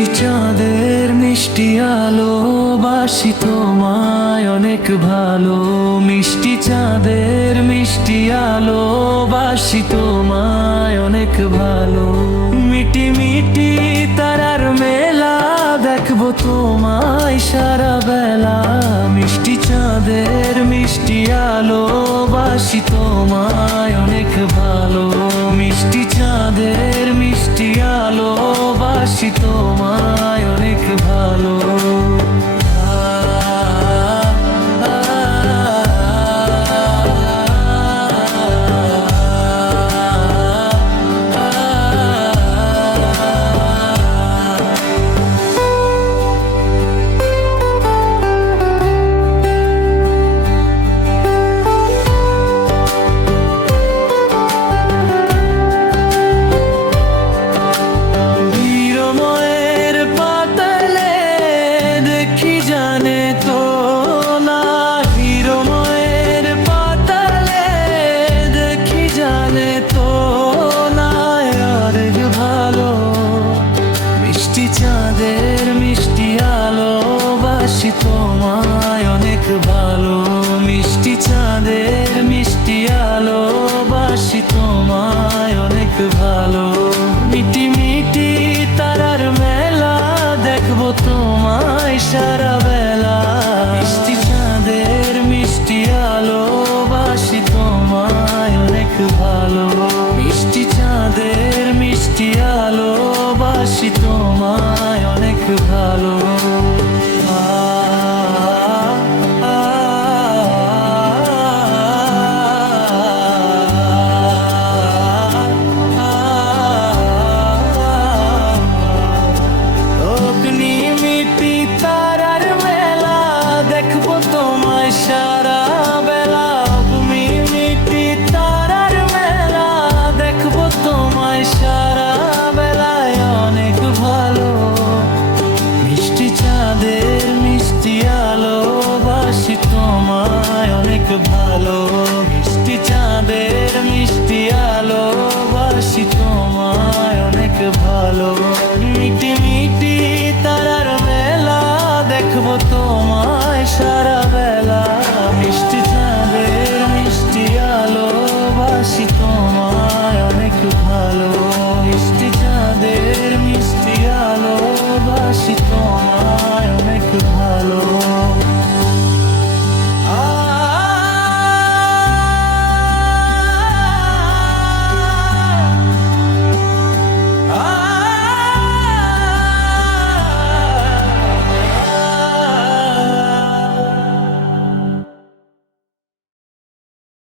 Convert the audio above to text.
মিষ্টি চাঁদের মিষ্টি আলো বাসি তোমায় অনেক ভালো। মিষ্টি চাঁদের মিষ্টি আলো বাসি তোমায় অনেক ভালো। মিটি মিটি তারার মেলা দেখবো তোমায় সারা বেলা। মিষ্টি চাঁদের মিষ্টি আলো বাসি তোমায় অনেক ভালো। মিষ্টি চাঁদের মিষ্টি আলো বাসি তোমায় অনেক ভালো।